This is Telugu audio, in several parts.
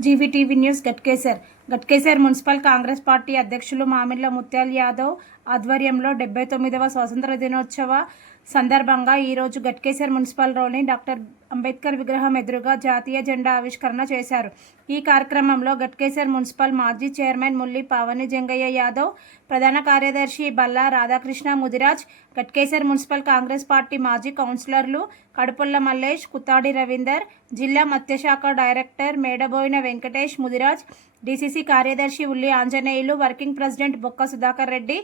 జీవీటీవీ news Ghatkesar Ghatkesar municipal Congress party అధ్యక్షులు మామిళ్ళ ముత్యాల్ యాదవ్ ఆధ్వర్యంలో డెబ్బై తొమ్మిదవ స్వాతంత్ర దినోత్సవ సందర్భంగా ఈరోజు గట్కేసర్ మున్సిపల్లోని డాక్టర్ అంబేద్కర్ విగ్రహం ఎదురుగా జాతీయ జెండా ఆవిష్కరణ చేశారు. ఈ కార్యక్రమంలో గట్కేసర్ మున్సిపల్ మాజీ చైర్మన్ ముల్లి పావని జంగయ్య యాదవ్ ప్రధాన కార్యదర్శి బల్లా రాధాకృష్ణ ముదిరాజ్ గట్కేసర్ మున్సిపల్ కాంగ్రెస్ పార్టీ మాజీ కౌన్సిలర్లు కడుపుల్ల మల్లేష్ కుత్తాడి రవీందర్ జిల్లా మత్స్యశాఖ డైరెక్టర్ మేడబోయిన వెంకటేష్ ముదిరాజ్ డీసీసీ కార్యదర్శి ఉల్లి ఆంజనేయులు వర్కింగ్ ప్రెసిడెంట్ బొక్క సుధాకర్ రెడ్డి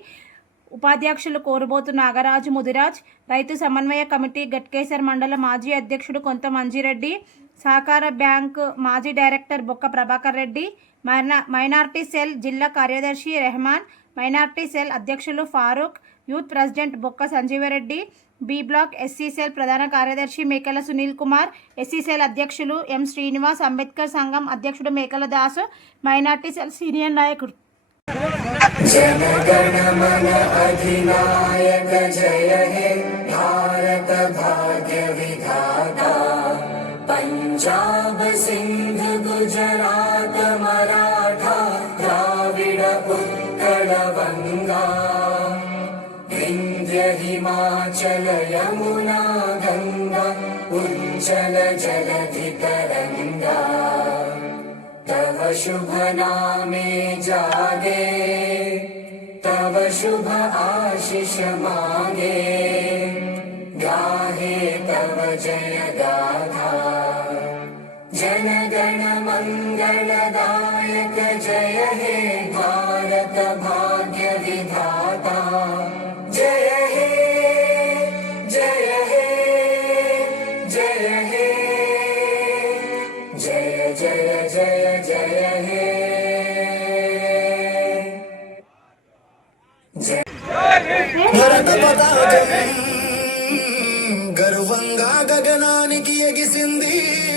ఉపాధ్యక్షులు కోరుబోతు నాగరాజు ముదిరాజ్ రైతు సమన్వయ కమిటీ గట్కేసర్ మండల మాజీ అధ్యక్షుడు కొంత మంజిరెడ్డి సహకార బ్యాంక్ మాజీ డైరెక్టర్ బొక్క ప్రభాకర్ రెడ్డి మైనా మైనార్టీ సెల్ జిల్లా కార్యదర్శి రెహమాన్ మైనార్టీ సెల్ అధ్యక్షులు Farooq youth president Bokka Sanjeeva Reddy B block SC cell ప్రధాన కార్యదర్శి మేకల సునీల్ కుమార్ ఎస్సీ సెల్ అధ్యక్షులు ఎం శ్రీనివాస్ అంబేద్కర్ సంఘం అధ్యక్షుడు మేకల దాసు మైనార్టీ సెల్ సీనియర్ నాయకుడు जनगणमन अधिनायक जय हे भारत भाग्य विधाता पञ्जाब सिन्ध गुजरात मराठा विन्ध्य हिमाचल यमुना गङ्गा उज्जल जलधितरङ्गा तव शुभ नामे जागे तव शुभ आशिष मागे। गाहे तव जय गाथा। जनगण मङ्गलदायक जय हे भारत भाग्य विधाता हे जय जय जय जय हे భరత పతాకం గర్వంగా గగనానికి ఎగిసింది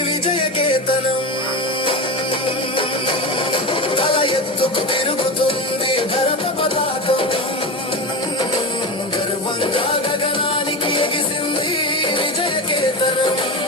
విజయ కేతనం తల ఎత్తుకు తిరుగుతుంది భరత పతాకం que